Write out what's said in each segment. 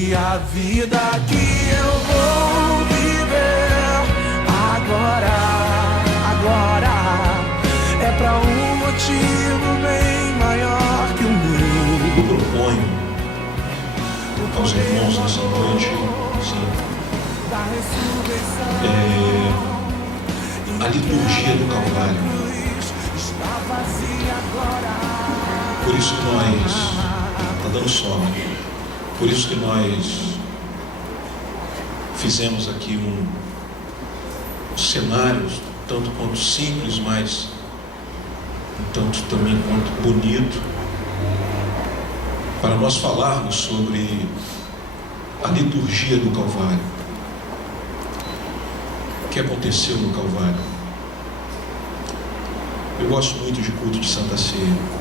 E a vida que eu vou viver agora é para um motivo bem maior que o meu. Eu proponho aos irmãos nessa noite, a liturgia do Calvário. Por isso que nós, está dando sono, por isso que nós fizemos aqui um cenário tanto quanto simples, mas um tanto também quanto bonito, para nós falarmos sobre a liturgia do Calvário. O que aconteceu no Calvário? Eu gosto muito de culto de Santa Ceia.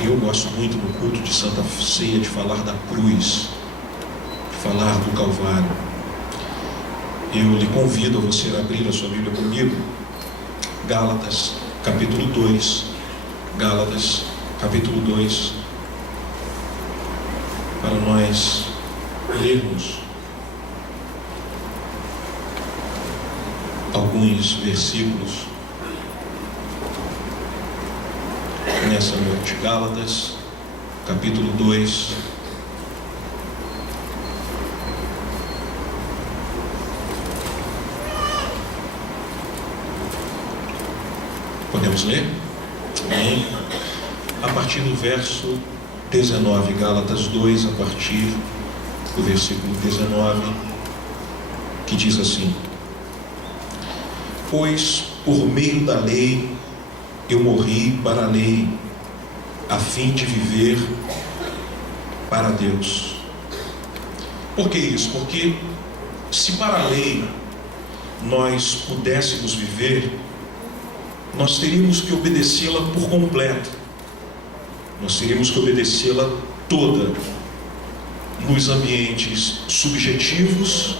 E eu gosto muito no culto de Santa Ceia de falar da cruz, de falar do Calvário. Eu lhe convido a você a abrir a sua Bíblia comigo, Gálatas, capítulo 2. Gálatas, capítulo 2, para nós lermos alguns versículos nessa noite. Gálatas, capítulo 2. Podemos ler? Amém. A partir do verso 19, Gálatas 2, a partir do versículo 19, que diz assim: Pois por meio da lei eu morri para a lei, a fim de viver para Deus. Por que isso? Porque se para a lei nós pudéssemos viver, nós teríamos que obedecê-la por completo. Nós teríamos que obedecê-la toda, nos ambientes subjetivos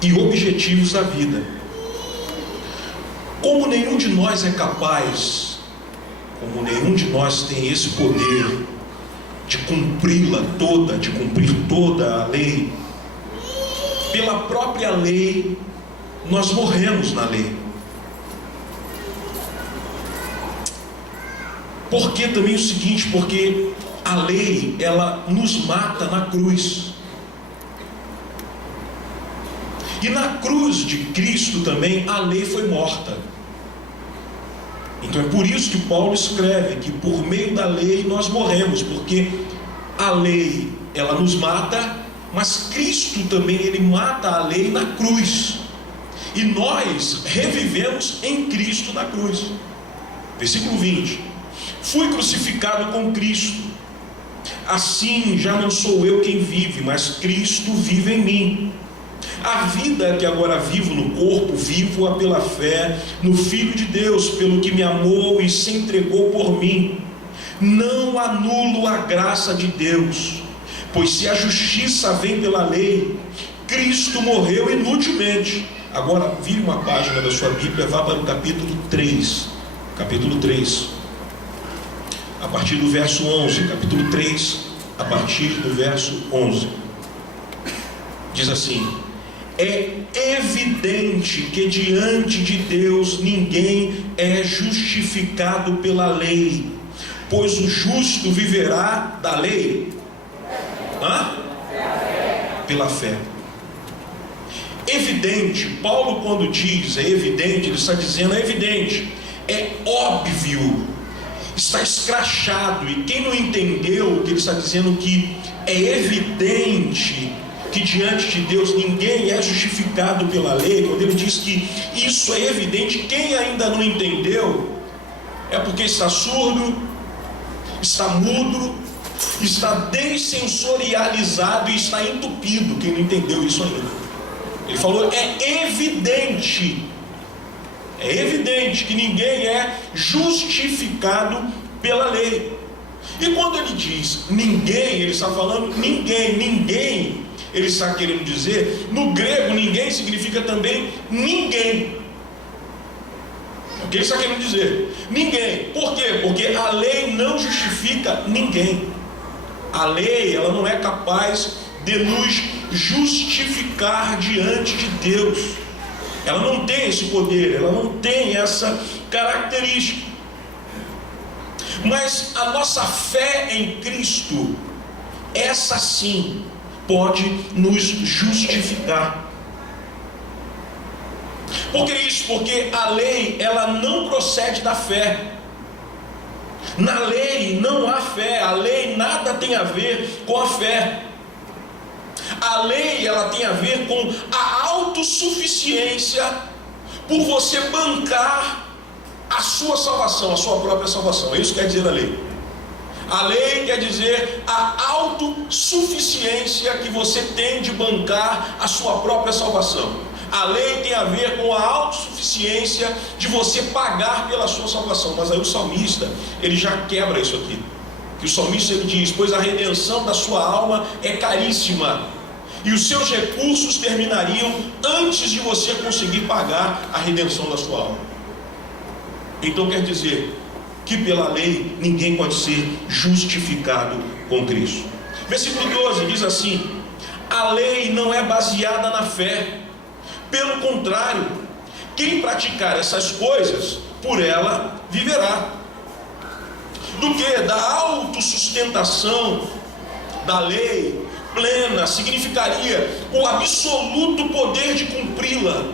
e objetivos da vida. Como nenhum de nós é capaz, como nenhum de nós tem esse poder de cumpri-la toda, de cumprir toda a lei, pela própria lei, nós morremos na lei. Porque também é o seguinte, porque a lei, ela nos mata na cruz. E na cruz de Cristo também a lei foi morta. Então é por isso que Paulo escreve que por meio da lei nós morremos, porque a lei, ela nos mata, mas Cristo também, ele mata a lei na cruz. E nós revivemos em Cristo na cruz. Versículo 20: Fui crucificado com Cristo. Assim já não sou eu quem vive, mas Cristo vive em mim. A vida que agora vivo no corpo, vivo-a pela fé no Filho de Deus, pelo que me amou e se entregou por mim. Não anulo a graça de Deus, pois se a justiça vem pela lei, Cristo morreu inutilmente. Agora vire uma página da sua Bíblia, vá para o capítulo 3. Capítulo 3, a partir do verso 11. Capítulo 3, a partir do verso 11. Diz assim: É evidente que diante de Deus ninguém é justificado pela lei, pois o justo viverá da lei. Pela fé. Evidente, Paulo quando diz é evidente, ele está dizendo é evidente, é óbvio, está escrachado. E quem não entendeu que ele está dizendo que é evidente que diante de Deus ninguém é justificado pela lei, quando ele diz que isso é evidente, quem ainda não entendeu é porque está surdo, está mudo, está dessensorializado e está entupido. Quem não entendeu isso ainda, ele falou é evidente que ninguém é justificado pela lei. E quando ele diz ninguém, ele está falando ninguém, ele está querendo dizer, no grego ninguém significa também ninguém. O que ele está querendo dizer? Ninguém. Por quê? Porque a lei não justifica ninguém. A lei, ela não é capaz de nos justificar diante de Deus. Ela não tem esse poder, ela não tem essa característica. Mas a nossa fé em Cristo, essa sim, pode nos justificar. Por que isso? Porque a lei, ela não procede da fé. Na lei não há fé, a lei nada tem a ver com a fé. A lei, ela tem a ver com a autossuficiência, por você bancar a sua salvação, a sua própria salvação. É isso que quer dizer a lei. A lei quer dizer a autossuficiência que você tem de bancar a sua própria salvação. A lei tem a ver com a autossuficiência de você pagar pela sua salvação. Mas aí o salmista, ele já quebra isso aqui. Que o salmista, ele diz: pois a redenção da sua alma é caríssima, e os seus recursos terminariam antes de você conseguir pagar a redenção da sua alma. Então quer dizer que pela lei ninguém pode ser justificado com Cristo. Versículo 12 diz assim: a lei não é baseada na fé. Pelo contrário, quem praticar essas coisas, por ela viverá. Do que? Da autossustentação da lei plena significaria o absoluto poder de cumpri-la.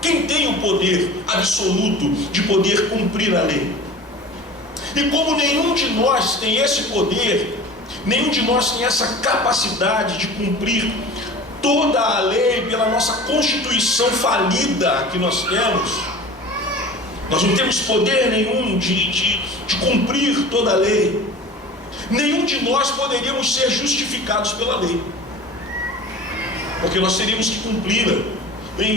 Quem tem o poder absoluto de poder cumprir a lei? E como nenhum de nós tem esse poder, nenhum de nós tem essa capacidade de cumprir toda a lei pela nossa constituição falida que nós temos, nós não temos poder nenhum de cumprir toda a lei. Nenhum de nós poderíamos ser justificados pela lei, porque nós teríamos que cumpri-la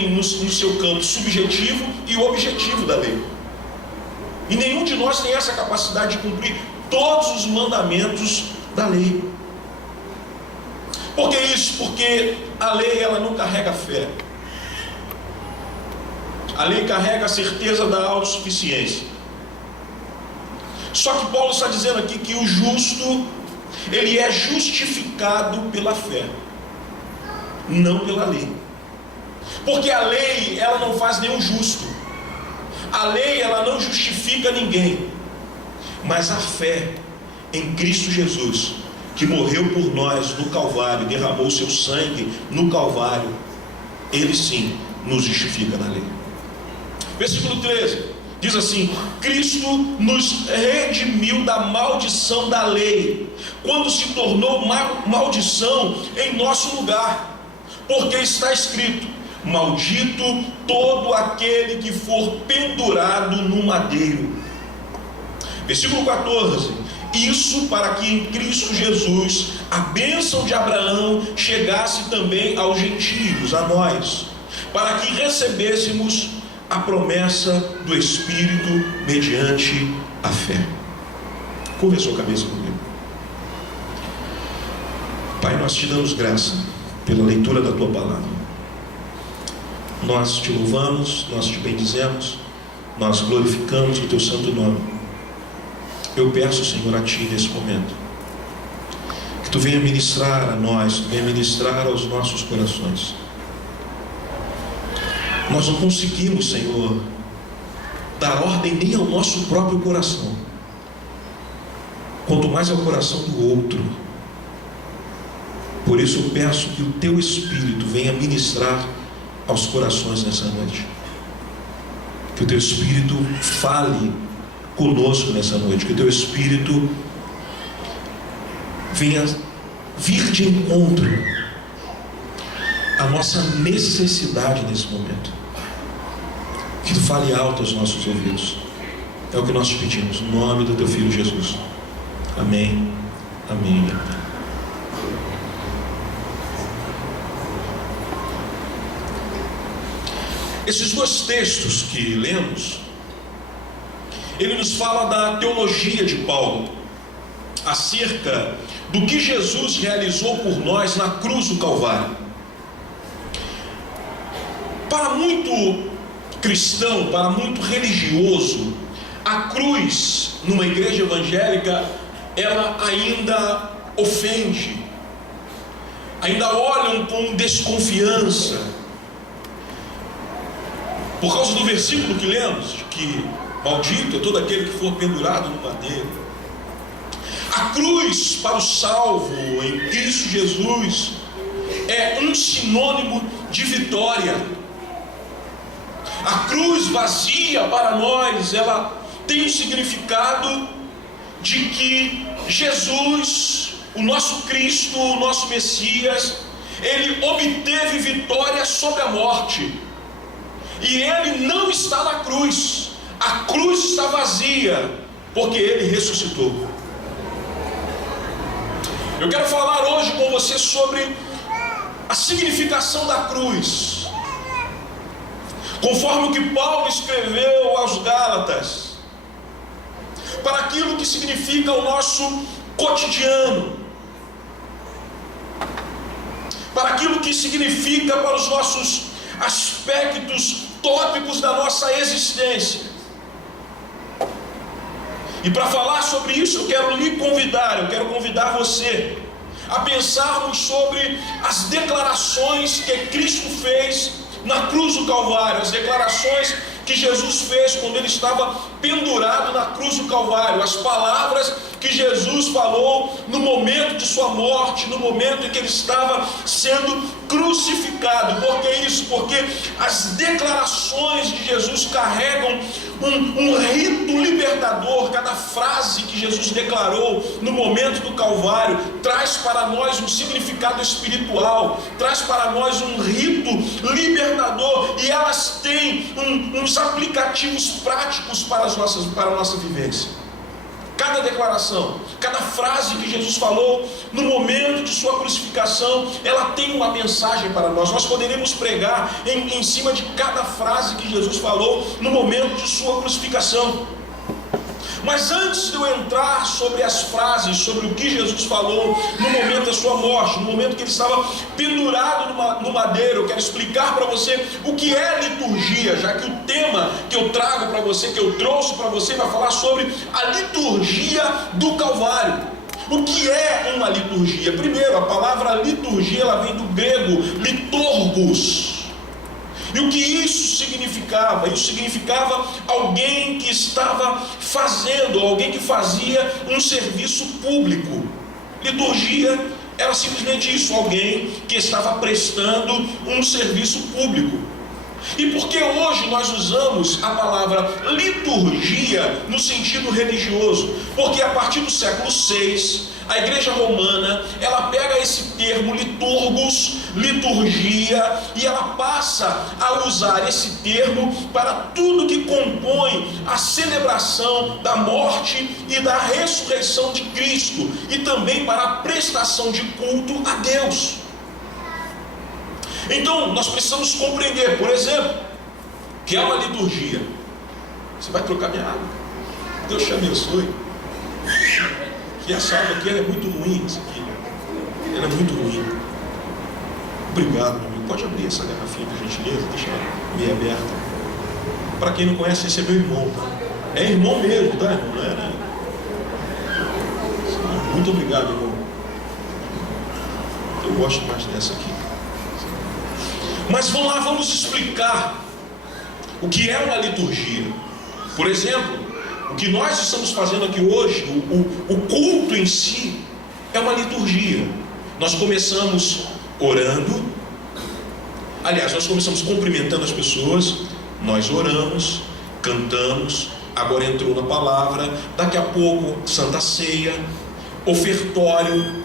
no seu campo subjetivo e objetivo da lei. E nenhum de nós tem essa capacidade de cumprir todos os mandamentos da lei. Por que isso? Porque a lei, ela não carrega fé. A lei carrega a certeza da autossuficiência. Só que Paulo está dizendo aqui que o justo, ele é justificado pela fé, não pela lei. Porque a lei, ela não faz nenhum justo. A lei, ela não justifica ninguém. Mas a fé em Cristo Jesus, que morreu por nós no Calvário, derramou seu sangue no Calvário, ele sim nos justifica na lei. Versículo 13 diz assim: Cristo nos redimiu da maldição da lei, quando se tornou maldição em nosso lugar, porque está escrito: maldito todo aquele que for pendurado no madeiro. Versículo 14: isso para que em Cristo Jesus a bênção de Abraão chegasse também aos gentios, a nós, para que recebêssemos a promessa do Espírito mediante a fé. Curva a sua cabeça comigo. Pai, nós te damos graça pela leitura da tua palavra. Nós te louvamos, nós te bendizemos, nós glorificamos o teu santo nome. Eu peço, Senhor, a Ti nesse momento, que Tu venha ministrar a nós, Tu venha ministrar aos nossos corações. Nós não conseguimos, Senhor, dar ordem nem ao nosso próprio coração, quanto mais ao coração do outro. Por isso eu peço que o Teu Espírito venha ministrar aos corações nessa noite. Que o Teu Espírito fale conosco nessa noite, que o Teu Espírito venha vir de encontro à nossa necessidade nesse momento. Que Tu fale alto aos nossos ouvidos. É o que nós te pedimos, no nome do Teu Filho Jesus. Amém, amém, amém. Esses dois textos que lemos, ele nos fala da teologia de Paulo, acerca do que Jesus realizou por nós na cruz do Calvário. Para muito cristão, para muito religioso, a cruz numa igreja evangélica, ela ainda ofende, ainda olham com desconfiança, por causa do versículo que lemos, de que maldito é todo aquele que for pendurado no madeiro. A cruz para o salvo em Cristo Jesus é um sinônimo de vitória. A cruz vazia para nós, ela tem o significado de que Jesus, o nosso Cristo, o nosso Messias, ele obteve vitória sobre a morte. E ele não está na cruz. A cruz está vazia, porque ele ressuscitou. Eu quero falar hoje com você sobre a significação da cruz, conforme o que Paulo escreveu aos Gálatas, para aquilo que significa o nosso cotidiano, para aquilo que significa para os nossos aspectos tópicos da nossa existência. E para falar sobre isso, eu quero convidar você a pensarmos sobre as declarações que Cristo fez na cruz do Calvário, as declarações que Jesus fez quando ele estava pendurado na cruz do Calvário, as palavras que Jesus falou no momento de sua morte, no momento em que ele estava sendo crucificado. Por que isso? Porque as declarações de Jesus carregam um rito libertador. Cada frase que Jesus declarou no momento do Calvário traz para nós um significado espiritual, traz para nós um rito libertador, e elas têm uns aplicativos práticos para a nossa vivência. Cada declaração, cada frase que Jesus falou no momento de sua crucificação, ela tem uma mensagem para nós. Nós poderíamos pregar em cima de cada frase que Jesus falou no momento de sua crucificação. Mas antes de eu entrar sobre as frases, sobre o que Jesus falou no momento da sua morte, no momento que ele estava pendurado no madeiro, eu quero explicar para você o que é liturgia, já que o tema que eu trago para você, que eu trouxe para você, vai falar sobre a liturgia do Calvário. O que é uma liturgia? Primeiro, a palavra liturgia, ela vem do grego liturgos. E o que isso significava? Isso significava alguém que estava fazendo, alguém que fazia um serviço público. Liturgia era simplesmente isso, alguém que estava prestando um serviço público. E por que hoje nós usamos a palavra liturgia no sentido religioso? Porque a partir do século VI, a Igreja Romana, ela pega esse termo liturgos, liturgia, e ela passa a usar esse termo para tudo que compõe a celebração da morte e da ressurreição de Cristo, e também para a prestação de culto a Deus. Então, nós precisamos compreender, por exemplo, que é uma liturgia. Você vai trocar minha água? Deus te abençoe. Que essa água aqui, ela é muito ruim, isso aqui. Ela é muito ruim. Obrigado, meu amigo. Pode abrir essa garrafinha, por gentileza? Deixa ela meio aberta. Para quem não conhece, esse é meu irmão, tá? É irmão mesmo, tá, irmão? Não é, né? Muito obrigado, irmão. Eu gosto mais dessa aqui. Mas vamos lá, vamos explicar o que é uma liturgia. Por exemplo, o que nós estamos fazendo aqui hoje, o culto em si, é uma liturgia. Nós começamos orando, aliás, nós começamos cumprimentando as pessoas, nós oramos, cantamos, agora entrou na palavra, daqui a pouco Santa Ceia, ofertório.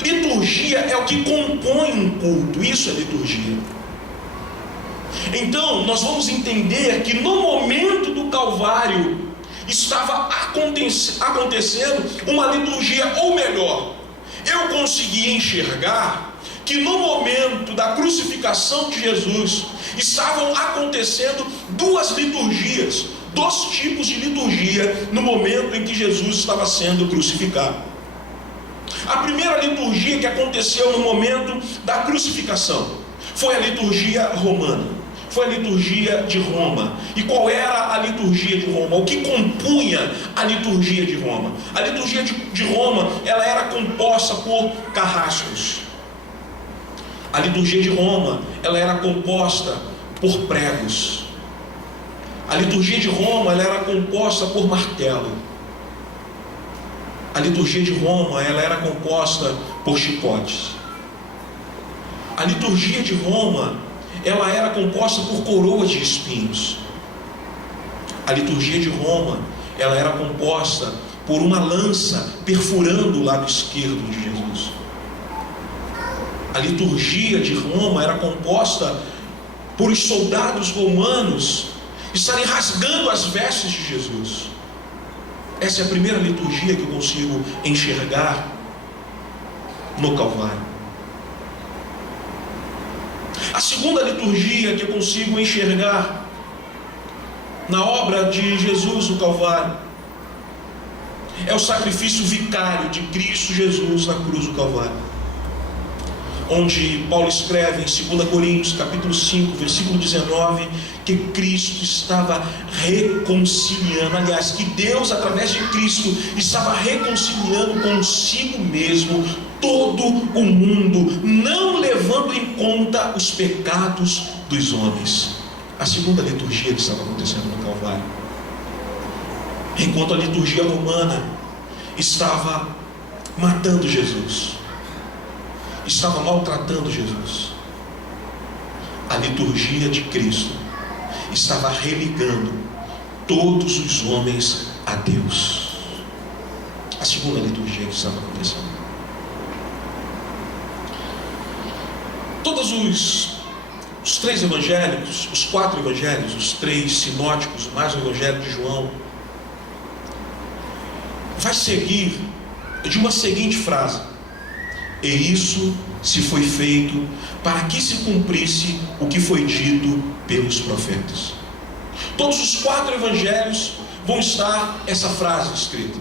Liturgia é o que compõe um culto, isso é liturgia. Então, nós vamos entender que no momento do Calvário estava acontecendo uma liturgia, ou melhor, eu consegui enxergar que no momento da crucificação de Jesus estavam acontecendo duas liturgias, dois tipos de liturgia no momento em que Jesus estava sendo crucificado. A primeira liturgia que aconteceu no momento da crucificação foi a liturgia romana. foi a liturgia de Roma. E qual era a liturgia de Roma? O que compunha a liturgia de Roma? A liturgia de Roma, ela era composta por carrascos. A liturgia de Roma, ela era composta por pregos. A liturgia de Roma, ela era composta por martelo. A liturgia de Roma, ela era composta por chicotes. A liturgia de Roma, ela era composta por coroas de espinhos. A liturgia de Roma, ela era composta por uma lança perfurando o lado esquerdo de Jesus. A liturgia de Roma era composta por os soldados romanos estarem rasgando as vestes de Jesus. Essa é a primeira liturgia que eu consigo enxergar no Calvário. A segunda liturgia que eu consigo enxergar na obra de Jesus no Calvário é o sacrifício vicário de Cristo Jesus na cruz do Calvário, onde Paulo escreve em 2 Coríntios capítulo 5, versículo 19, que Cristo estava reconciliando, aliás, que Deus através de Cristo estava reconciliando consigo mesmo todo o mundo, não levando em conta os pecados dos homens. A segunda liturgia que estava acontecendo no Calvário, enquanto a liturgia romana estava matando Jesus, estava maltratando Jesus, a liturgia de Cristo estava religando todos os homens a Deus. A segunda liturgia que estava acontecendo. Todos os três evangelhos, os quatro evangelhos, os três sinóticos, mais o evangelho de João, vai seguir de uma seguinte frase: e isso se foi feito para que se cumprisse o que foi dito pelos profetas. Todos os quatro evangelhos vão estar essa frase escrita: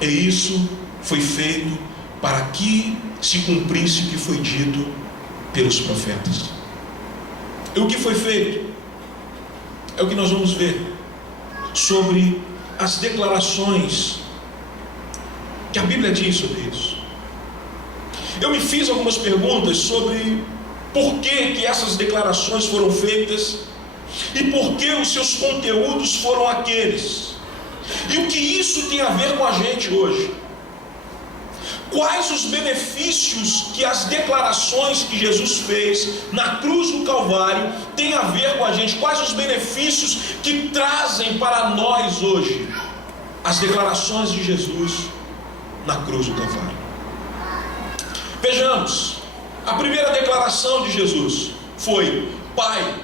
e isso foi feito para que se cumprisse o que foi dito pelos profetas. E o que foi feito é o que nós vamos ver sobre as declarações que a Bíblia diz sobre isso. Eu me fiz algumas perguntas sobre por que essas declarações foram feitas e por que os seus conteúdos foram aqueles, e o que isso tem a ver com a gente hoje. Quais os benefícios que as declarações que Jesus fez na cruz do Calvário têm a ver com a gente? Quais os benefícios que trazem para nós hoje as declarações de Jesus na cruz do Calvário? Vejamos, a primeira declaração de Jesus foi: Pai,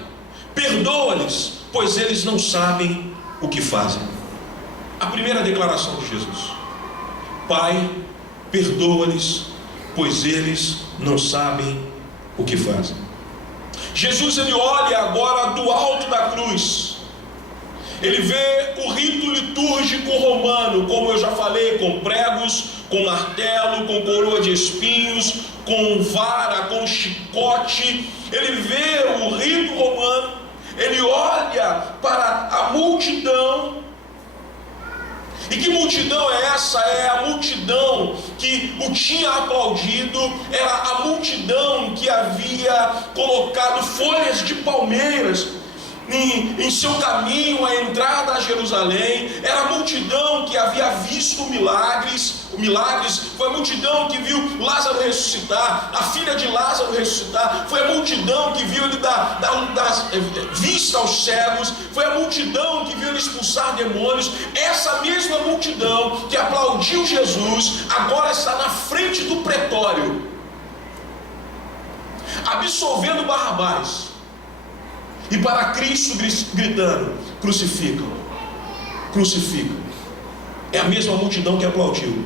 perdoa-lhes, pois eles não sabem o que fazem. A primeira declaração de Jesus: Pai, perdoa-lhes, pois eles não sabem o que fazem. Jesus, ele olha agora do alto da cruz, ele vê o rito litúrgico romano, como eu já falei, com pregos, com martelo, com coroa de espinhos, com vara, com chicote. Ele vê o rito romano, ele olha para a multidão. E que multidão é essa? É a multidão que o tinha aplaudido, era a multidão que havia colocado folhas de palmeiras em seu caminho à entrada a Jerusalém. Era a multidão que havia visto milagres. Foi a multidão que viu Lázaro ressuscitar, a filha de Lázaro ressuscitar. Foi a multidão que viu ele dar vista aos cegos. Foi a multidão que viu ele expulsar demônios. Essa mesma multidão que aplaudiu Jesus agora está na frente do pretório, absolvendo Barrabás, e para Cristo gritando: crucificam, crucificam. É a mesma multidão que aplaudiu,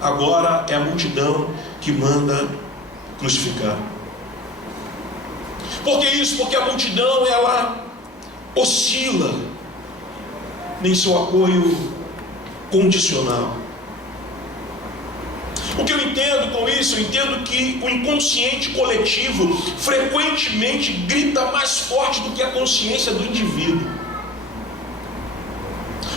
agora é a multidão que manda crucificar. Por que isso? Porque a multidão, ela oscila em seu apoio condicional. O que eu entendo com isso? Eu entendo que o inconsciente coletivo frequentemente grita mais forte do que a consciência do indivíduo.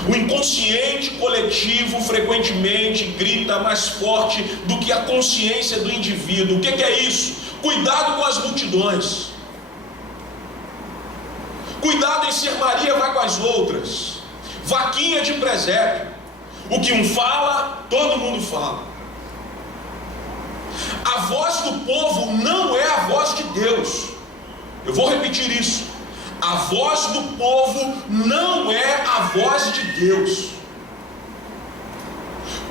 O inconsciente coletivo frequentemente grita mais forte do que a consciência do indivíduo. O que é isso? Cuidado com as multidões. Cuidado em ser Maria vai com as outras. Vaquinha de presépio. O que um fala, todo mundo fala. A voz do povo não é a voz de Deus. Eu vou repetir isso. A voz do povo não é a voz de Deus.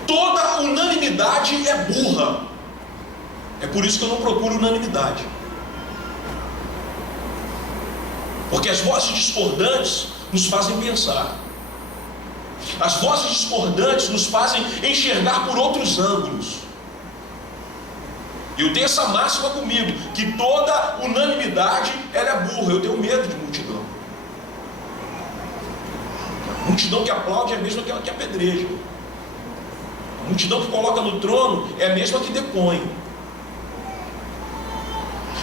Toda unanimidade é burra. É por isso que eu não procuro unanimidade. Porque as vozes discordantes nos fazem pensar. As vozes discordantes nos fazem enxergar por outros ângulos. Eu tenho essa máxima comigo, que toda unanimidade ela é burra. Eu tenho medo de multidão. A multidão que aplaude é a mesma que apedreja. A multidão que coloca no trono é a mesma que depõe.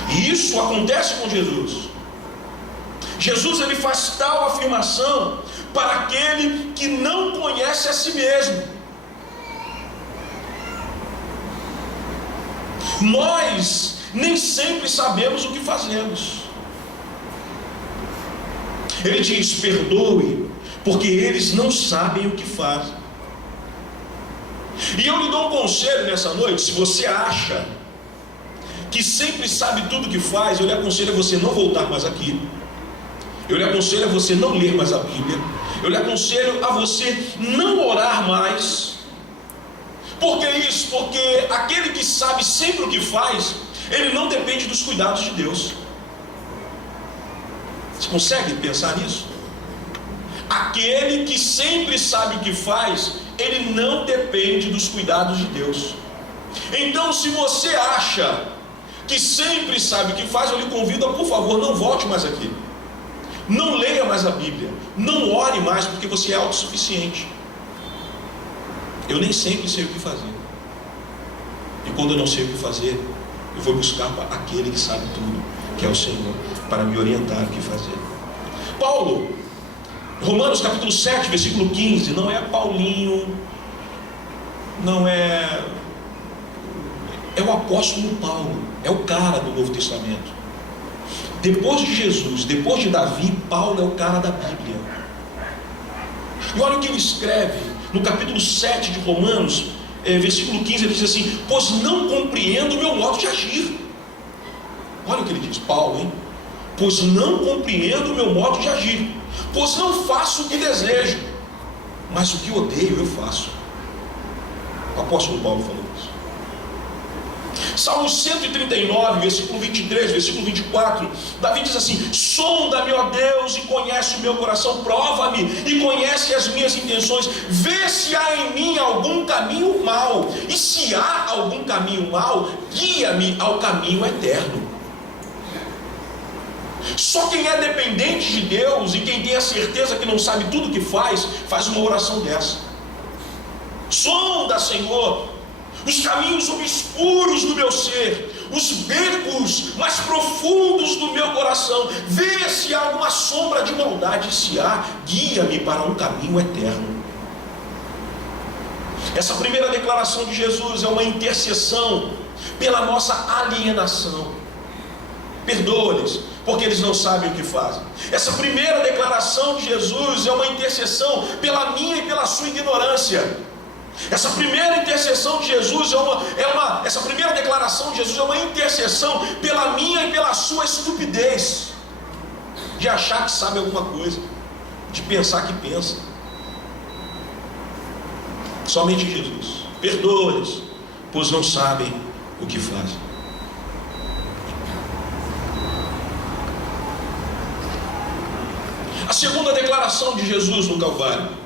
E isso acontece com Jesus. Jesus ele faz tal afirmação para aquele que não conhece a si mesmo. Nós nem sempre sabemos o que fazemos. Ele diz: perdoe, porque eles não sabem o que fazem. E eu lhe dou um conselho nessa noite. Se você acha que sempre sabe tudo o que faz, eu lhe aconselho a você não voltar mais aqui. Eu lhe aconselho a você não ler mais a Bíblia. Eu lhe aconselho a você não orar mais. Por que isso? Porque aquele que sabe sempre o que faz, ele não depende dos cuidados de Deus. Você consegue pensar nisso? Aquele que sempre sabe o que faz, ele não depende dos cuidados de Deus. Então, se você acha que sempre sabe o que faz, eu lhe convido a, por favor, não volte mais aqui. Não leia mais a Bíblia. Não ore mais, porque você é autossuficiente. Eu nem sempre sei o que fazer. E quando eu não sei o que fazer, eu vou buscar aquele que sabe tudo, que é o Senhor, para me orientar o que fazer. Paulo, Romanos capítulo 7, versículo 15, não é Paulinho, não é... É o apóstolo Paulo, é o cara do Novo Testamento. Depois de Jesus, depois de Davi, Paulo é o cara da Bíblia. E olha o que ele escreve no capítulo 7 de Romanos, versículo 15, ele diz assim: pois não compreendo o meu modo de agir. Olha o que ele diz, Paulo, hein? Pois não compreendo o meu modo de agir, pois não faço o que desejo, mas o que odeio eu faço. O apóstolo Paulo falou isso. Salmo 139, versículo 23, versículo 24, Davi diz assim: sonda-me, ó Deus, e conhece o meu coração, prova-me e conhece as minhas intenções, vê se há em mim algum caminho mau, e se há algum caminho mau, guia-me ao caminho eterno. Só quem é dependente de Deus e quem tem a certeza que não sabe tudo o que faz uma oração dessa. Sonda, Senhor, os caminhos obscuros do meu ser, os becos mais profundos do meu coração, vê se há alguma sombra de maldade, se há, guia-me para um caminho eterno. Essa primeira declaração de Jesus é uma intercessão pela nossa alienação. Perdoa-lhes, porque eles não sabem o que fazem. Essa primeira declaração de Jesus é uma intercessão pela minha e pela sua ignorância. Essa primeira intercessão de Jesus essa primeira declaração de Jesus é uma intercessão pela minha e pela sua estupidez, de achar que sabe alguma coisa, de pensar que pensa. Somente Jesus. Perdoa-lhes, pois não sabem o que fazem. A segunda declaração de Jesus no Calvário: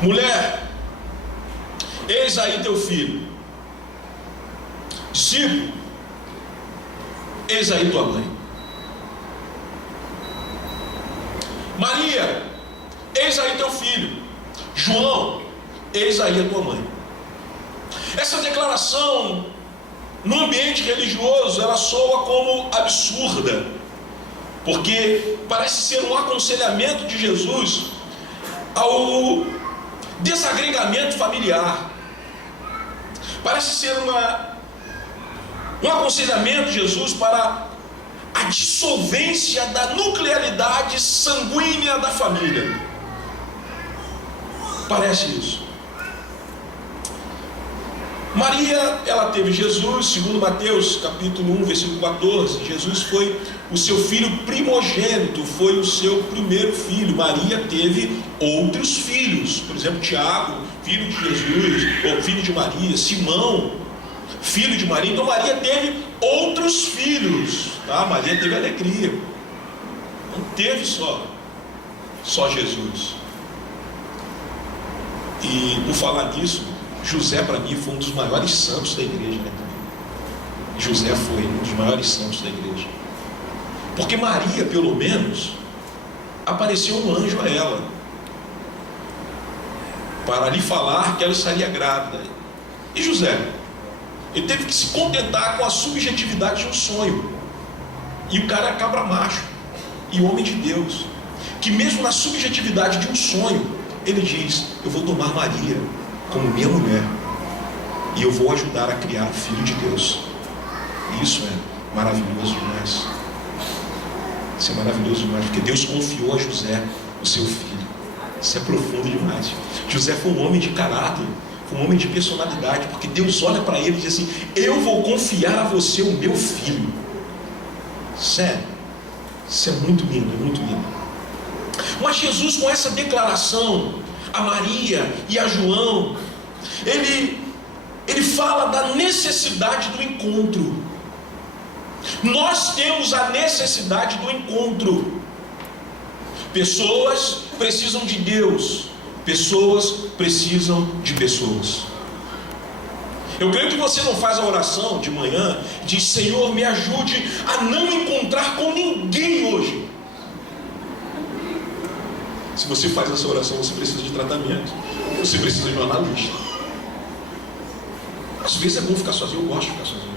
mulher, eis aí teu filho. Discípulo, eis aí tua mãe. Maria, eis aí teu filho. João, eis aí a tua mãe. Essa declaração, no ambiente religioso, ela soa como absurda, porque parece ser um aconselhamento de Jesus ao desagregamento familiar. Parece ser um aconselhamento de Jesus para a dissolvência da nuclearidade sanguínea da família. Parece isso. Maria, ela teve Jesus, segundo Mateus capítulo 1, versículo 14, Jesus foi o seu filho primogênito, foi o seu primeiro filho. Maria teve outros filhos, por exemplo, Tiago, filho de Jesus, ou filho de Maria, Simão, filho de Maria. Então Maria teve outros filhos, tá? Maria teve alegria, não teve só Jesus. E por falar nisso, José para mim foi um dos maiores santos da igreja, né? José foi um dos maiores santos da igreja, porque Maria, pelo menos, apareceu um anjo a ela para lhe falar que ela estaria grávida. E José, ele teve que se contentar com a subjetividade de um sonho. E o cara é cabra macho e homem de Deus, que mesmo na subjetividade de um sonho, ele diz: eu vou tomar Maria como minha mulher e eu vou ajudar a criar o Filho de Deus. Isso é maravilhoso demais. Isso é maravilhoso demais, porque Deus confiou a José o seu filho. Isso é profundo demais. José foi um homem de caráter, foi um homem de personalidade, porque Deus olha para ele e diz assim: eu vou confiar a você o meu filho. Sério, isso é muito lindo, é muito lindo. Mas Jesus, com essa declaração a Maria e a João, ele fala da necessidade do encontro. Nós temos a necessidade do encontro. Pessoas precisam de Deus, pessoas precisam de pessoas. Eu creio que você não faz a oração de manhã, diz: Senhor, me ajude a não encontrar com ninguém hoje. Se você faz essa oração, você precisa de tratamento, você precisa de um analista. Às vezes é bom ficar sozinho, eu gosto de ficar sozinho.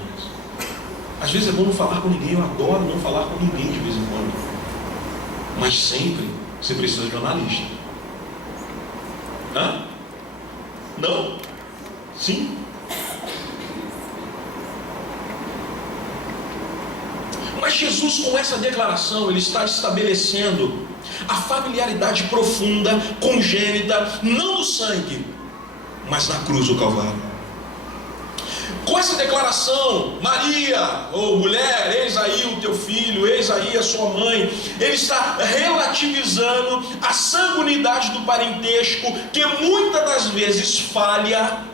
Às vezes é bom não falar com ninguém, eu adoro não falar com ninguém de vez em quando. Mas sempre você precisa de um analista. Hã? Não? Sim? Mas Jesus, com essa declaração, ele está estabelecendo a familiaridade profunda, congênita, não do sangue, mas na cruz do Calvário. Com essa declaração, Maria, ou mulher, eis aí o teu filho, eis aí a sua mãe, ele está relativizando a sanguinidade do parentesco, que muitas das vezes falha,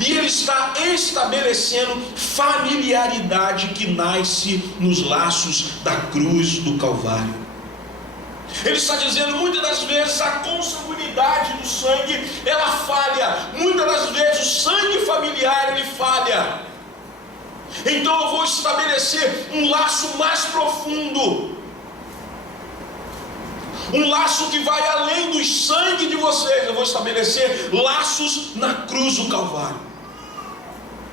e ele está estabelecendo familiaridade que nasce nos laços da cruz do Calvário. Ele está dizendo: muitas das vezes a consanguinidade do sangue, ela falha. Muitas das vezes o sangue familiar, ele falha. Então eu vou estabelecer um laço mais profundo, um laço que vai além do sangue de vocês. Eu vou estabelecer laços na cruz do Calvário.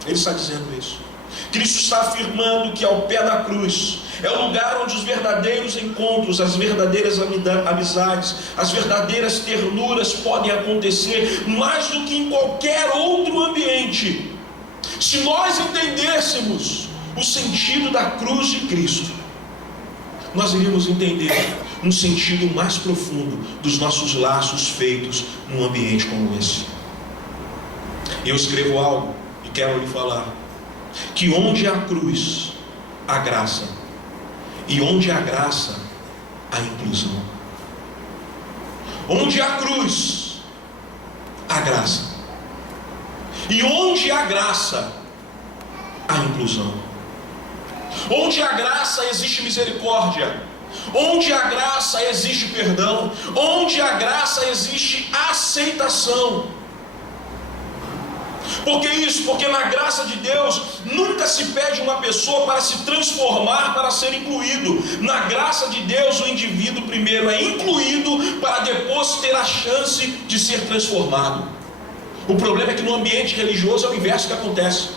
Ele está dizendo isso. Cristo está afirmando que ao pé da cruz é o lugar onde os verdadeiros encontros, as verdadeiras amizades, as verdadeiras ternuras podem acontecer, mais do que em qualquer outro ambiente. Se nós entendêssemos o sentido da cruz de Cristo, nós iríamos entender um sentido mais profundo dos nossos laços feitos num ambiente como esse. Eu escrevo algo e quero lhe falar que onde há cruz, há graça, e onde há graça, há inclusão. Onde há cruz, há graça, e onde há graça, há inclusão. Onde há graça, existe misericórdia. Onde há graça, existe perdão. Onde há graça, existe aceitação. Por que isso? Porque na graça de Deus nunca se pede uma pessoa para se transformar, para ser incluído. Na graça de Deus, o indivíduo primeiro é incluído para depois ter a chance de ser transformado. O problema é que no ambiente religioso é o inverso que acontece.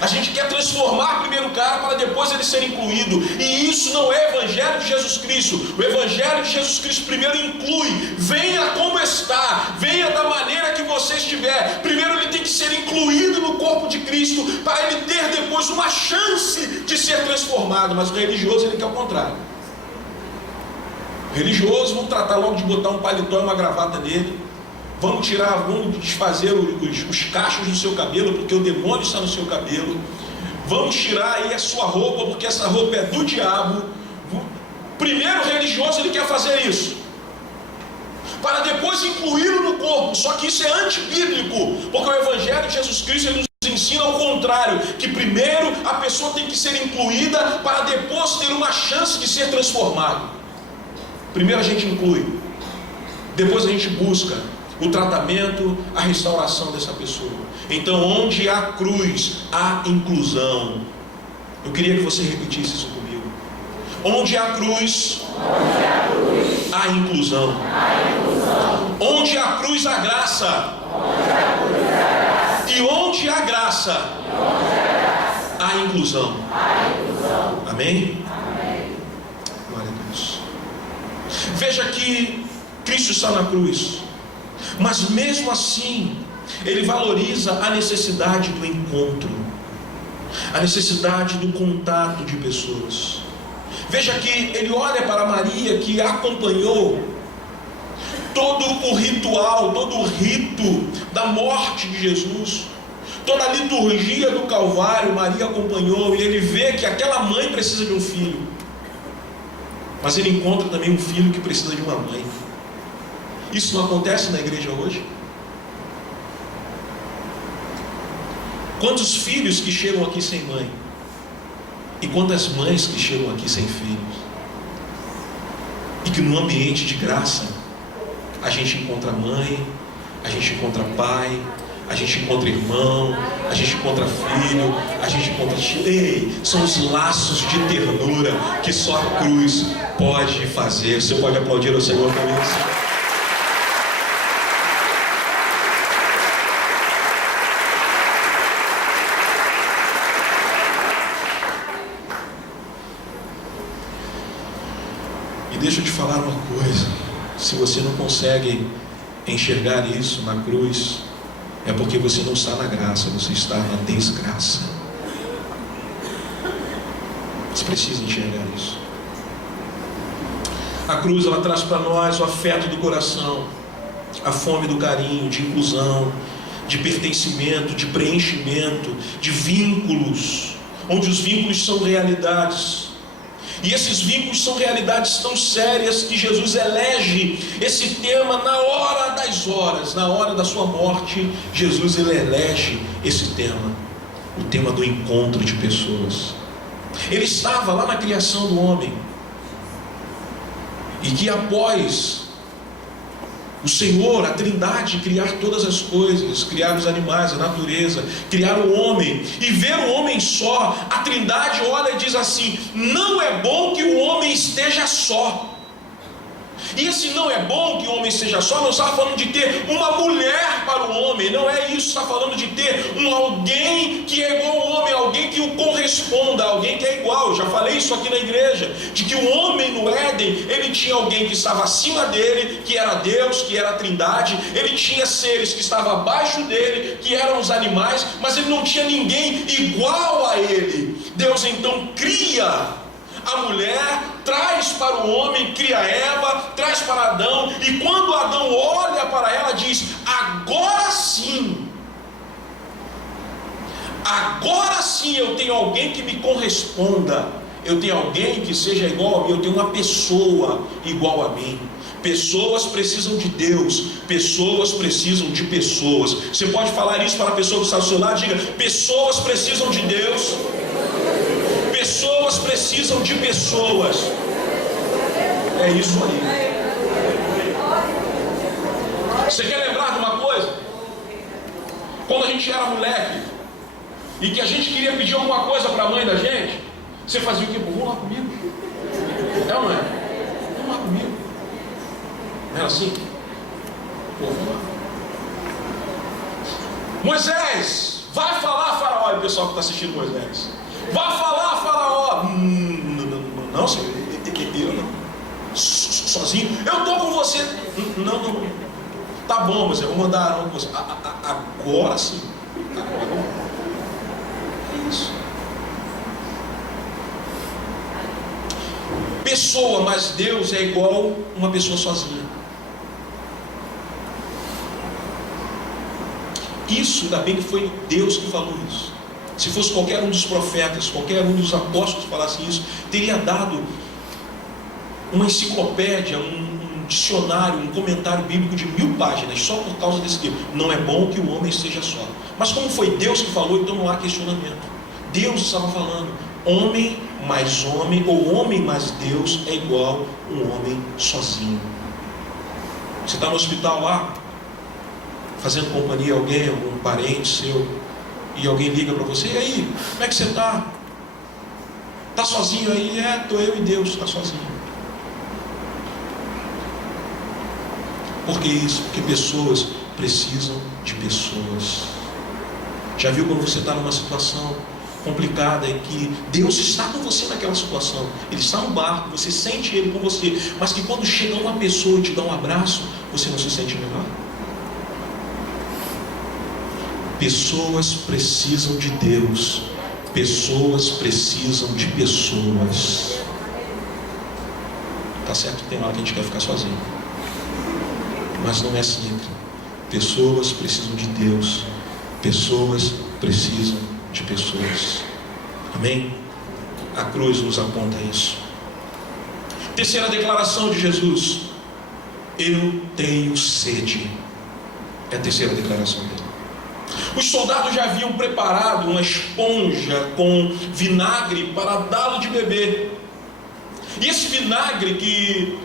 A gente quer transformar primeiro o cara para depois ele ser incluído. E isso não é Evangelho de Jesus Cristo. O Evangelho de Jesus Cristo primeiro inclui. Venha como está. Venha da maneira que você estiver. Primeiro ele tem que ser incluído no corpo de Cristo, para ele ter depois uma chance de ser transformado. Mas o religioso ele quer o contrário. O religioso, vamos tratar logo de botar um paletó e uma gravata nele. Vamos desfazer os cachos do seu cabelo, porque o demônio está no seu cabelo. Vamos tirar aí a sua roupa, porque essa roupa é do diabo. Primeiro o religioso ele quer fazer isso, para depois incluí-lo no corpo. Só que isso é antibíblico, porque o Evangelho de Jesus Cristo ele nos ensina ao contrário, que primeiro a pessoa tem que ser incluída, para depois ter uma chance de ser transformado. Primeiro a gente inclui, depois a gente busca o tratamento, a restauração dessa pessoa. Então, onde há cruz, há inclusão. Eu queria que você repetisse isso comigo. Onde há cruz, há inclusão. Onde há cruz, há graça. E onde há graça, há inclusão. Amém? Glória a Deus. Veja que Cristo está na cruz, mas mesmo assim ele valoriza a necessidade do encontro, a necessidade do contato de pessoas. Veja que ele olha para Maria, que acompanhou todo o ritual, todo o rito da morte de Jesus, toda a liturgia do Calvário. Maria acompanhou, e ele vê que aquela mãe precisa de um filho, mas ele encontra também um filho que precisa de uma mãe. Isso não acontece na igreja hoje? Quantos filhos que chegam aqui sem mãe, e quantas mães que chegam aqui sem filhos, e que no ambiente de graça a gente encontra mãe, a gente encontra pai, a gente encontra irmão, a gente encontra filho, a gente encontra tio. Ei, são os laços de ternura que só a cruz pode fazer. Você pode aplaudir ao Senhor por isso? E deixa eu te falar uma coisa: se você não consegue enxergar isso na cruz, é porque você não está na graça, você está na desgraça. Você precisa enxergar isso. A cruz, ela traz para nós o afeto do coração, a fome do carinho, de inclusão, de pertencimento, de preenchimento, de vínculos, onde os vínculos são realidades. E esses vínculos são realidades tão sérias que Jesus elege esse tema na hora das horas, na hora da sua morte. Jesus ele elege esse tema, o tema do encontro de pessoas. Ele estava lá na criação do homem, e que após o Senhor, a Trindade, criar todas as coisas, criar os animais, a natureza, criar o homem, e ver o homem só, a Trindade olha e diz assim: não é bom que o homem esteja só. E esse não é bom que o homem esteja só não está falando de ter uma mulher para o homem, não é isso. Está falando de ter alguém que é igual ao homem, alguém que o corresponda, alguém que é igual. Eu já falei isso aqui na igreja, de que o homem no Éden, ele tinha alguém que estava acima dele, que era Deus, que era a Trindade. Ele tinha seres que estavam abaixo dele, que eram os animais, mas ele não tinha ninguém igual a ele. Deus então cria a mulher, traz para o homem, cria Eva, traz para Adão, e quando Adão olha para ela, diz: agora sim eu tenho alguém que me corresponda, eu tenho alguém que seja igual a mim, eu tenho uma pessoa igual a mim. Pessoas precisam de Deus, pessoas precisam de pessoas. Você pode falar isso para a pessoa que está ao seu lado? Diga: pessoas precisam de Deus, pessoas precisam de pessoas. É isso aí. Você quer lembrar de uma coisa? Quando a gente era moleque e que a gente queria pedir alguma coisa para a mãe da gente, você fazia o quê? Vamos lá comigo. É ou não é? Vamos lá comigo. Não era assim? Pô, vamos lá. Moisés, vai falar a Faraó. E o pessoal que está assistindo Moisés, vai falar a Faraó. Não, senhor, eu não. Sozinho, eu estou com você. Não. Tá bom, mas eu vou mandar Arão com você. Agora sim. Agora. É isso. Pessoa, mas Deus é igual uma pessoa sozinha. Isso, ainda bem que foi Deus que falou isso. Se fosse qualquer um dos profetas, qualquer um dos apóstolos que falasse isso, teria dado uma enciclopédia, um dicionário, um comentário bíblico de 1000 páginas, só por causa desse livro. Não é bom que o homem seja só. Mas como foi Deus que falou, então não há questionamento. Deus estava falando, homem mais homem, ou homem mais Deus é igual um homem sozinho. Você está no hospital lá, fazendo companhia a alguém, algum parente seu, e alguém liga para você, e aí, como é que você está? Está sozinho aí? Estou eu e Deus, está sozinho. Por que isso? Porque pessoas precisam de pessoas. Já viu quando você está numa situação complicada em que Deus está com você naquela situação? Ele está no barco, você sente Ele com você, mas que quando chega uma pessoa e te dá um abraço, você não se sente melhor? Pessoas precisam de Deus. Pessoas precisam de pessoas. Tá certo que tem hora que a gente quer ficar sozinho, mas não é sempre. Pessoas precisam de Deus. Pessoas precisam de pessoas. Amém? A cruz nos aponta isso. Terceira declaração de Jesus: eu tenho sede. É a terceira declaração dele. Os soldados já haviam preparado uma esponja com vinagre para dá-lo de beber. E esse vinagre que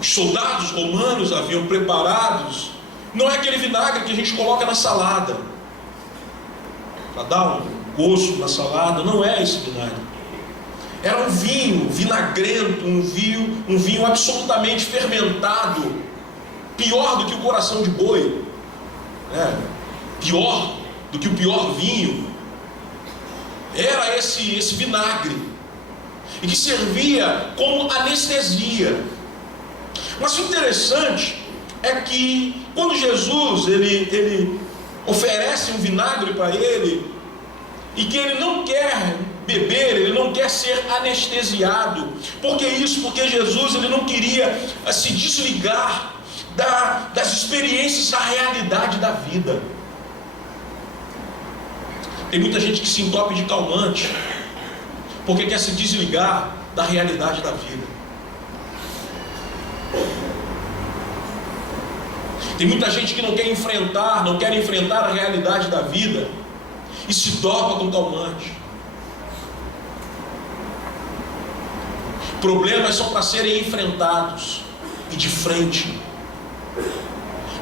os soldados romanos haviam preparados não é aquele vinagre que a gente coloca na salada para dar um gosto na salada. Não é esse vinagre. Era um vinho vinagrento, um vinho absolutamente fermentado, pior do que o coração de boi, pior do que o pior vinho. Era esse vinagre, e que servia como anestesia. Mas o interessante é que quando Jesus ele oferece um vinagre para ele, e que ele não quer beber, ele não quer ser anestesiado. Por que isso? Porque Jesus ele não queria se desligar das experiências da realidade da vida. Tem muita gente que se entope de calmante porque quer se desligar da realidade da vida. Tem muita gente que não quer enfrentar a realidade da vida e se dopa com calmante. Problemas são para serem enfrentados e de frente.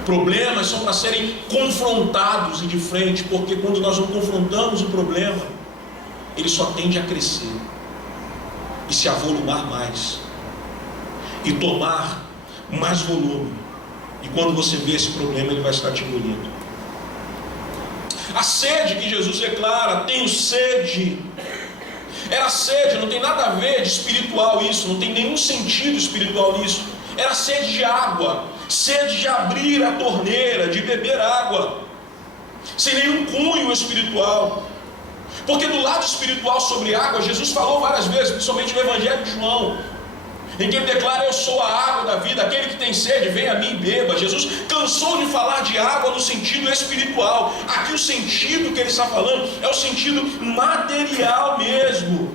Problemas são para serem confrontados e de frente, porque quando nós não confrontamos o problema, ele só tende a crescer e se avolumar mais e tomar mais volume. E quando você vê esse problema, ele vai estar te engolindo. A sede que Jesus declara, tenho sede. Era sede, não tem nada a ver de espiritual isso, não tem nenhum sentido espiritual nisso. Era sede de água, sede de abrir a torneira, de beber água, sem nenhum cunho espiritual. Porque do lado espiritual sobre água, Jesus falou várias vezes, principalmente no Evangelho de João, em que ele declara, eu sou a água da vida, aquele que tem sede, vem a mim e beba. Jesus cansou de falar de água no sentido espiritual. Aqui o sentido que ele está falando é o sentido material mesmo.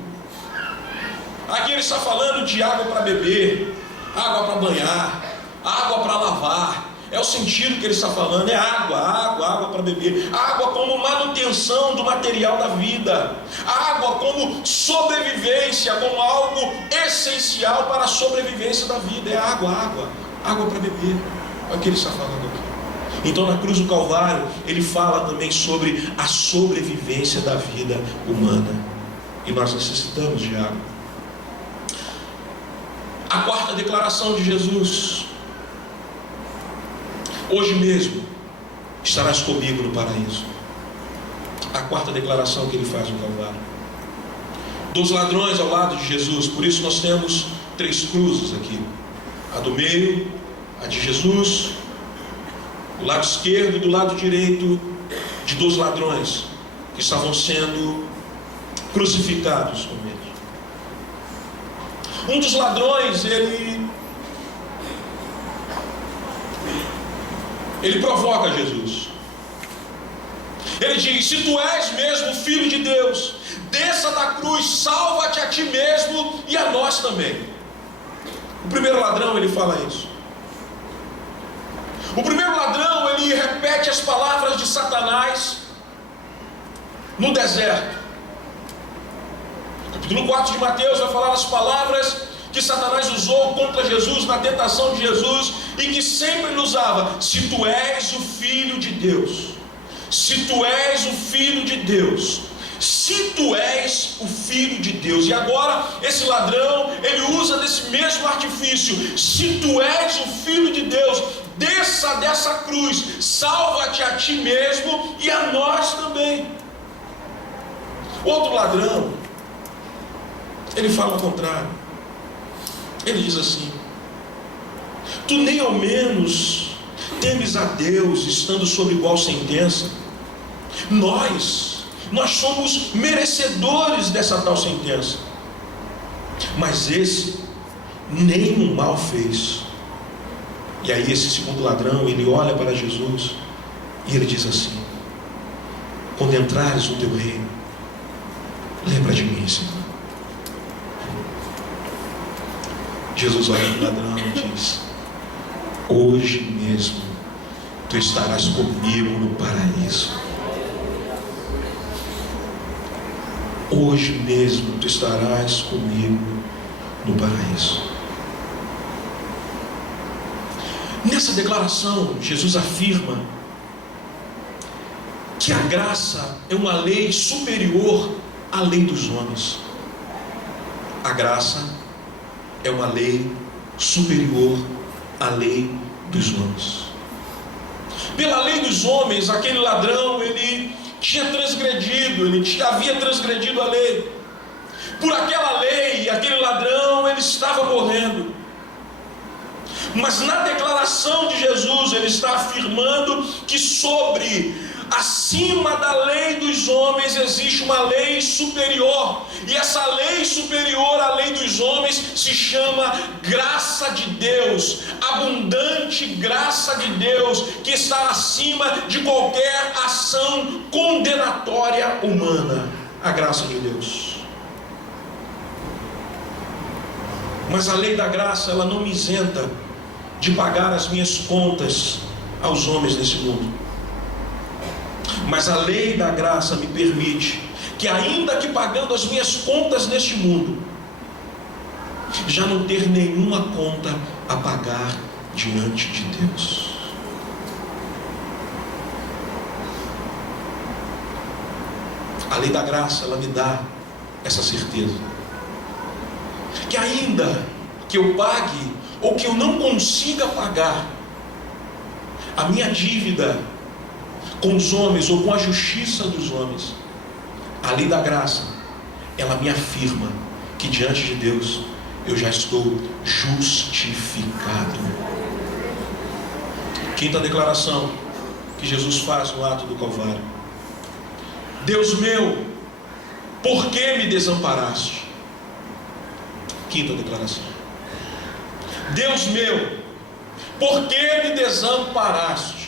Aqui ele está falando de água para beber, água para banhar, água para lavar. É o sentido que ele está falando, é água para beber. Água como manutenção do material da vida. Água como sobrevivência, como algo essencial para a sobrevivência da vida. É água para beber. É o que ele está falando aqui. Então na cruz do Calvário, ele fala também sobre a sobrevivência da vida humana. E nós necessitamos de água. A quarta declaração de Jesus: hoje mesmo estarás comigo no paraíso. a quarta declaração que ele faz no Calvário. Dos ladrões ao lado de Jesus, por isso nós temos 3 cruzes aqui: a do meio, a de Jesus, do lado esquerdo e do lado direito de 2 ladrões que estavam sendo crucificados com ele. Um dos ladrões, ele provoca Jesus. Ele diz: se tu és mesmo filho de Deus, desça da cruz, salva-te a ti mesmo e a nós também. O primeiro ladrão, ele fala isso. O primeiro ladrão, ele repete as palavras de Satanás no deserto. Capítulo 4 de Mateus vai falar as palavras que Satanás usou contra Jesus na tentação de Jesus e que sempre ele usava: se tu és o Filho de Deus, se tu és o Filho de Deus, se tu és o Filho de Deus. E agora esse ladrão, ele usa desse mesmo artifício: se tu és o Filho de Deus, desça dessa cruz, salva-te a ti mesmo e a nós também. Outro ladrão, ele fala ao contrário. Ele diz assim: tu nem ao menos temes a Deus, estando sob igual sentença. Nós somos merecedores dessa tal sentença. Mas esse nenhum mal fez. E aí esse segundo ladrão, ele olha para Jesus e ele diz assim: quando entrares no teu reino, lembra de mim, Senhor. Jesus olha para o ladrão e diz: hoje mesmo tu estarás comigo no paraíso. Hoje mesmo tu estarás comigo no paraíso. Nessa declaração, Jesus afirma que a graça é uma lei superior à lei dos homens. A graça é uma lei superior à lei dos homens. Pela lei dos homens, aquele ladrão, ele tinha transgredido, havia transgredido a lei. Por aquela lei, aquele ladrão, ele estava morrendo. Mas na declaração de Jesus, ele está afirmando que acima da lei dos homens existe uma lei superior, e essa lei superior à lei dos homens se chama graça de Deus, abundante graça de Deus, que está acima de qualquer ação condenatória humana, a graça de Deus. Mas a lei da graça, ela não me isenta de pagar as minhas contas aos homens desse mundo. Mas a lei da graça me permite que, ainda que pagando as minhas contas neste mundo, já não ter nenhuma conta a pagar diante de Deus. A lei da graça, ela me dá essa certeza, que ainda que eu pague ou que eu não consiga pagar a minha dívida com os homens ou com a justiça dos homens, a lei da graça, ela me afirma que diante de Deus eu já estou justificado. Quinta declaração que Jesus faz no ato do Calvário: Deus meu, por que me desamparaste? Quinta declaração: Deus meu, por que me desamparaste?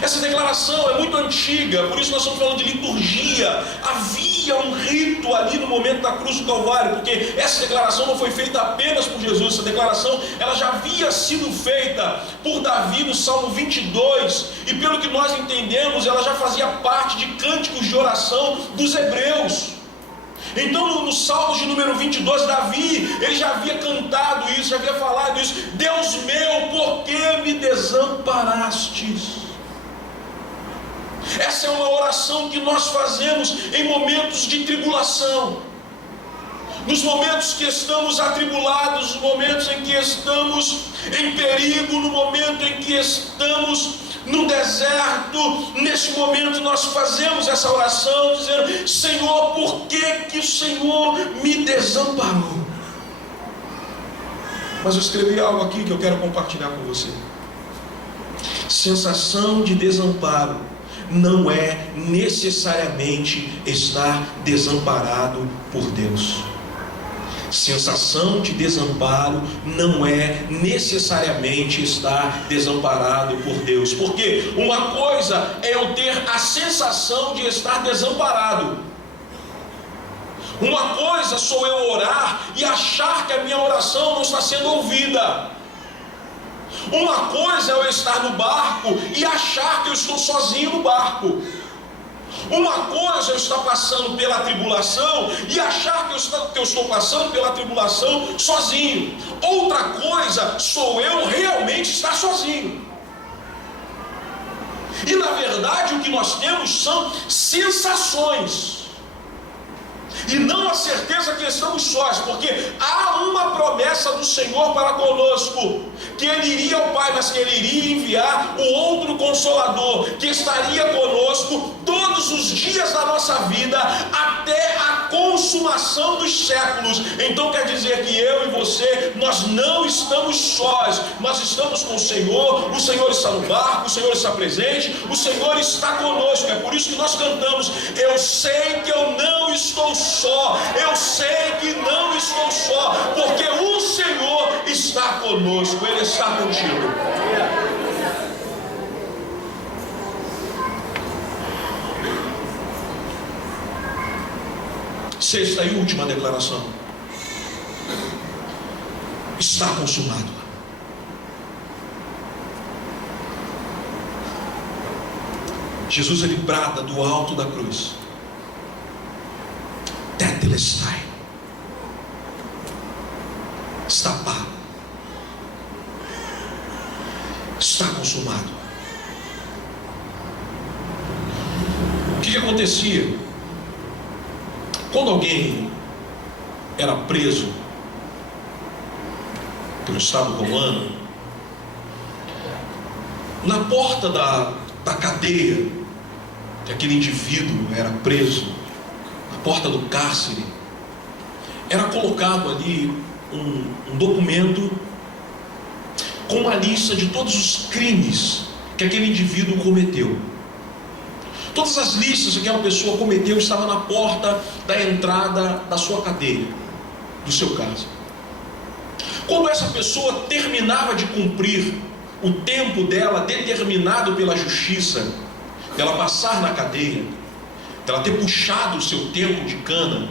Essa declaração é muito antiga, por isso nós estamos falando de liturgia. Havia um rito ali no momento da cruz do Calvário, porque essa declaração não foi feita apenas por Jesus. Essa declaração, ela já havia sido feita por Davi no Salmo 22, e pelo que nós entendemos, ela já fazia parte de cânticos de oração dos hebreus. Então no Salmo de número 22, Davi, ele já havia cantado isso, já havia falado isso: Deus meu, por que me desamparastes? Essa é uma oração que nós fazemos em momentos de tribulação, nos momentos que estamos atribulados, nos momentos em que estamos em perigo, no momento em que estamos no deserto, nesse momento nós fazemos essa oração dizendo: Senhor, por que o Senhor me desamparou? Mas eu escrevi algo aqui que eu quero compartilhar com você. Sensação de desamparo não é necessariamente estar desamparado por Deus. Sensação de desamparo não é necessariamente estar desamparado por Deus. Porque uma coisa é eu ter a sensação de estar desamparado. Uma coisa sou eu orar e achar que a minha oração não está sendo ouvida. Uma coisa é eu estar no barco e achar que eu estou sozinho no barco. Uma coisa é eu estar passando pela tribulação e achar que eu estou passando pela tribulação sozinho. Outra coisa sou eu realmente estar sozinho. E na verdade o que nós temos são sensações, e não a certeza que estamos sós, porque há uma promessa do Senhor para conosco, que Ele iria ao Pai, mas que Ele iria enviar o outro Consolador, que estaria conosco todos os dias da nossa vida, até a consumação dos séculos. Então quer dizer que eu e você, nós não estamos sós, nós estamos com o Senhor está no barco, o Senhor está presente, o Senhor está conosco. É por isso que nós cantamos: eu sei que eu não estou só, eu sei que não estou só, porque o Senhor está conosco, Ele está contigo. Sexta e última declaração: está consumado. Jesus, ele brada do alto da cruz: Tetelestai, está pago, está consumado. O que acontecia? Quando alguém era preso pelo Estado romano, na porta da cadeia que aquele indivíduo era preso, na porta do cárcere, era colocado ali um documento com uma lista de todos os crimes que aquele indivíduo cometeu. Todas as listas que aquela pessoa cometeu estavam na porta da entrada da sua cadeia, do seu cárcere. Quando essa pessoa terminava de cumprir o tempo dela determinado pela justiça, dela passar na cadeia, dela ter puxado o seu tempo de cana,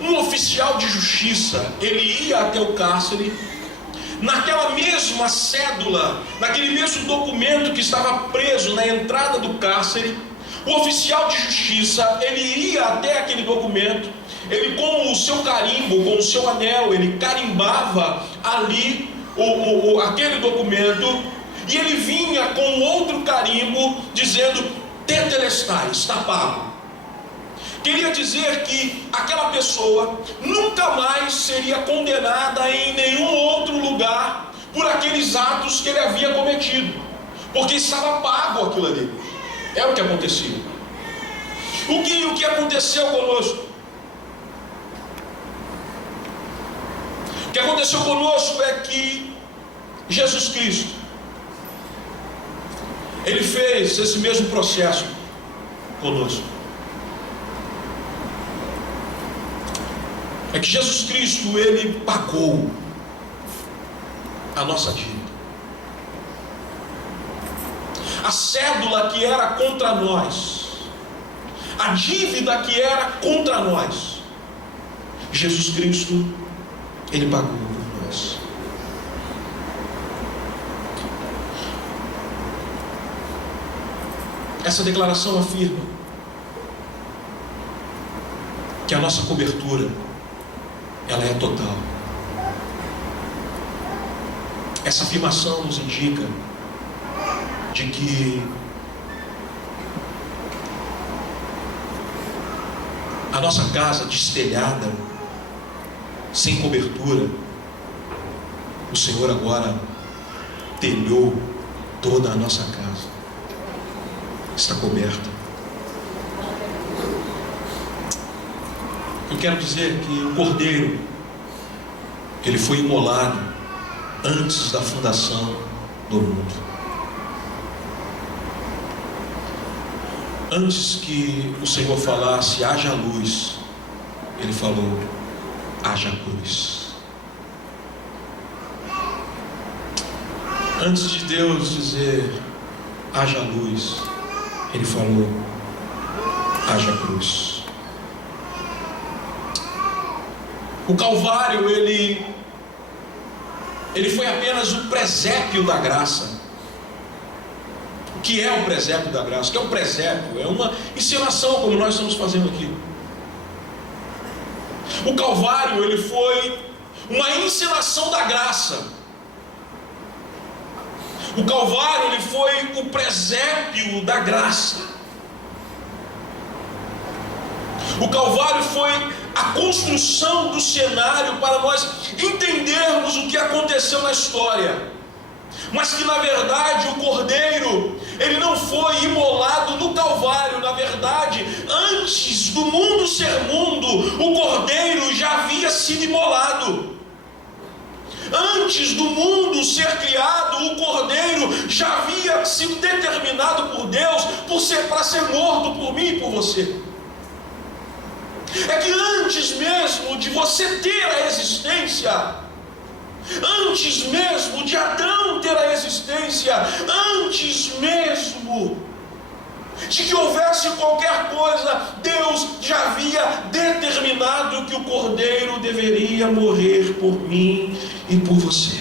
um oficial de justiça, ele ia até o cárcere, naquela mesma cédula, naquele mesmo documento que estava preso na entrada do cárcere, o oficial de justiça, ele iria até aquele documento, ele com o seu carimbo, com o seu anel, ele carimbava ali aquele documento, e ele vinha com outro carimbo dizendo: Tetelestai, está pago. Queria dizer que aquela pessoa nunca mais seria condenada em nenhum outro lugar por aqueles atos que ele havia cometido, porque estava pago aquilo ali. É o que acontecia. O que aconteceu conosco? O que aconteceu conosco é que Jesus Cristo, Ele fez esse mesmo processo conosco. É que Jesus Cristo, Ele pagou a nossa dívida. A cédula que era contra nós, a dívida que era contra nós, Jesus Cristo, Ele pagou por nós. Essa declaração afirma que a nossa cobertura, ela é total. Essa afirmação nos indica de que a nossa casa destelhada, sem cobertura, o Senhor agora telhou toda a nossa casa. está coberta. Eu quero dizer que o Cordeiro, ele foi imolado antes da fundação do mundo. Antes que o Senhor falasse, haja luz, Ele falou, haja cruz. Antes de Deus dizer, haja luz, Ele falou, haja cruz. O Calvário, ele foi apenas o presépio da graça. O que é o presépio da graça? O que é um presépio? É uma encenação, como nós estamos fazendo aqui. O Calvário, ele foi uma encenação da graça. O Calvário, ele foi o presépio da graça. O Calvário foi a construção do cenário para nós entendermos o que aconteceu na história. Mas que na verdade o Cordeiro, ele não foi imolado no Calvário. Na verdade, antes do mundo ser mundo, o Cordeiro já havia sido imolado. Antes do mundo ser criado, o Cordeiro já havia sido determinado por Deus para ser morto por mim e por você. É que antes mesmo de você ter a existência, antes mesmo de Adão ter a existência, antes mesmo de que houvesse qualquer coisa, Deus já havia determinado que o Cordeiro deveria morrer por mim e por você.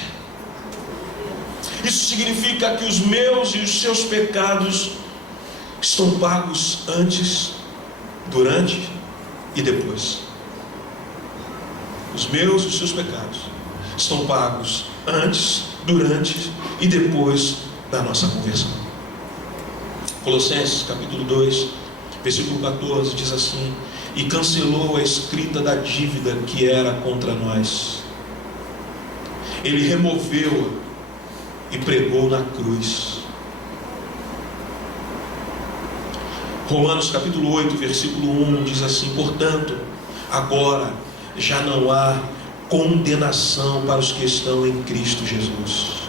Isso significa que os meus e os seus pecados estão pagos antes, durante e depois. Os meus e os seus pecados estão pagos antes, durante e depois da nossa conversão. Colossenses capítulo 2, versículo 14 diz assim: e cancelou a escrita da dívida que era contra nós. Ele removeu-a e pregou na cruz. Romanos capítulo 8, versículo 1 diz assim: portanto, agora já não há condenação para os que estão em Cristo Jesus.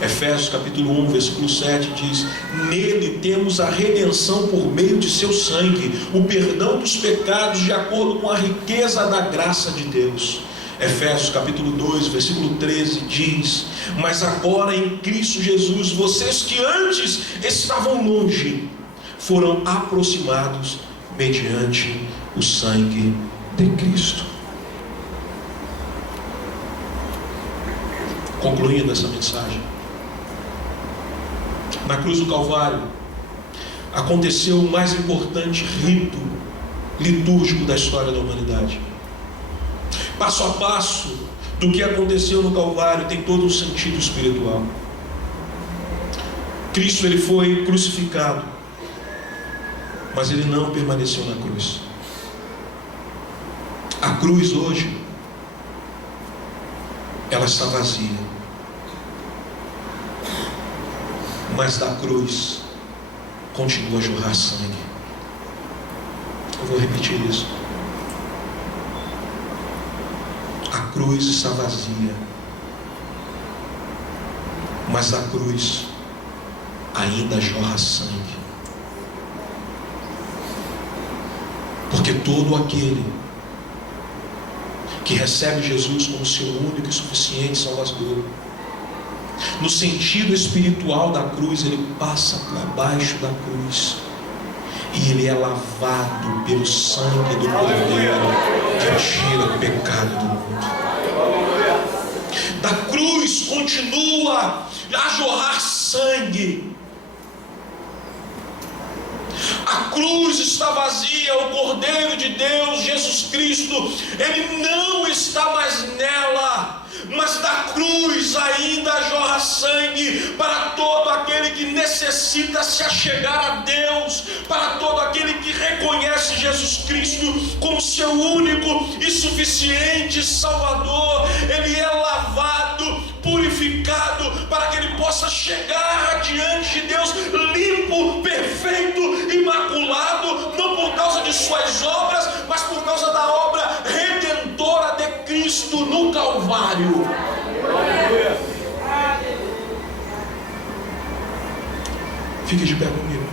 Efésios capítulo 1, versículo 7 diz: nele temos a redenção por meio de seu sangue, o perdão dos pecados de acordo com a riqueza da graça de Deus. Efésios capítulo 2, versículo 13 diz: mas agora em Cristo Jesus, vocês que antes estavam longe, foram aproximados mediante o sangue de Cristo. Concluindo essa mensagem, na cruz do Calvário aconteceu o mais importante rito litúrgico da história da humanidade. Passo a passo do que aconteceu no Calvário tem todo um sentido espiritual. Cristo, ele foi crucificado, mas ele não permaneceu na cruz. A cruz hoje, ela está vazia, mas da cruz continua a jorrar sangue. Eu vou repetir isso. A cruz está vazia, mas da cruz ainda jorra sangue. Porque todo aquele que recebe Jesus como seu único e suficiente Salvador, no sentido espiritual da cruz, ele passa por baixo da cruz e ele é lavado pelo sangue do Cordeiro que tira o pecado do mundo. Da cruz continua a jorrar sangue. A cruz está vazia, o Cordeiro de Deus, Jesus Cristo, ele não está mais nela, mas da cruz ainda jorra sangue para todo aquele que necessita se achegar a Deus, para todo aquele que reconhece Jesus Cristo como seu único e suficiente Salvador. Ele é lavado, purificado purificado, para que ele possa chegar diante de Deus limpo, perfeito, imaculado, não por causa de suas obras, mas por causa da obra redentora de Cristo no Calvário. Fique de pé comigo.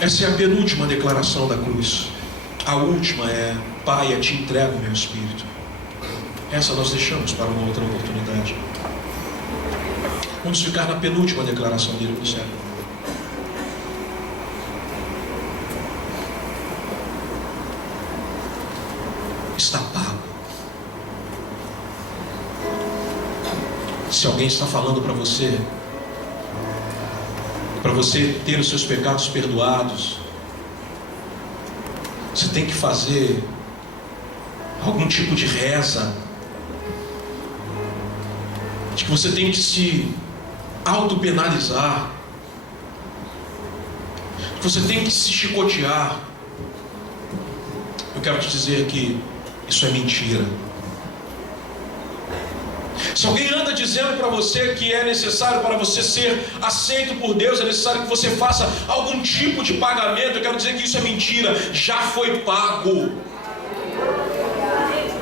Essa é a penúltima declaração da cruz. A última é: Pai, a ti entrego o meu espírito. Essa nós deixamos para uma outra oportunidade. Vamos ficar na penúltima declaração dele no céu. Está pago. Se alguém está falando para você ter os seus pecados perdoados, você tem que fazer algum tipo de reza, de que você tem que se autopenalizar, que você tem que se chicotear. Eu quero te dizer que isso é mentira. Se alguém anda dizendo para você que é necessário para você ser aceito por Deus, é necessário que você faça algum tipo de pagamento, eu quero dizer que isso é mentira. Já foi pago.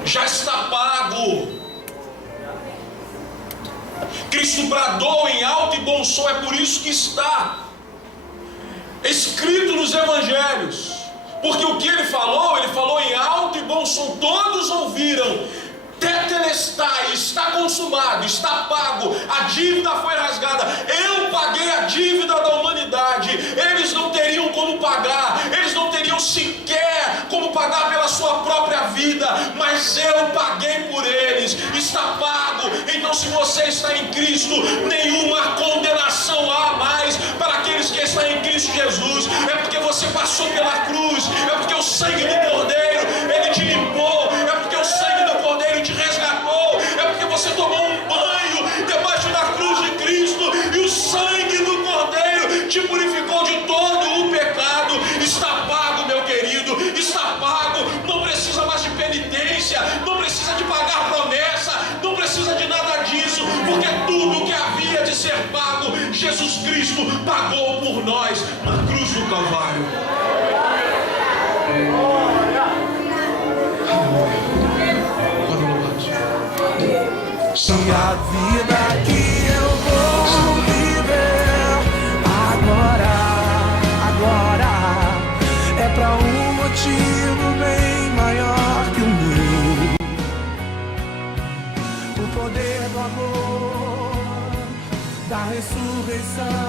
Já está pago. Cristo bradou em alto e bom som, é por isso que está escrito nos evangelhos. Porque o que ele falou em alto e bom som, todos ouviram. Tetelestai, está consumado, está pago, a dívida foi rasgada, eu paguei a dívida da humanidade. Eles não teriam como pagar, eles não teriam sequer como pagar pela sua própria vida, mas eu paguei por eles, está pago. Então, se você está em Cristo, nenhuma condenação há mais para aqueles que estão em Cristo Jesus. É porque você passou pela cruz, é porque o sangue do Cordeiro, ele te limpou, é porque o sangue do Cordeiro te resgatou, é porque você tomou um banho debaixo da cruz de Cristo e o sangue do Cordeiro te purificou de todo o pecado. Está pago, meu querido, está pago. Não precisa mais de penitência, não precisa de pagar promessa, não precisa de nada disso, porque tudo que havia de ser pago, Jesus Cristo pagou por nós na cruz do Calvário. E a vida que eu vou viver agora é pra um motivo bem maior que o meu. O poder do amor, da ressurreição.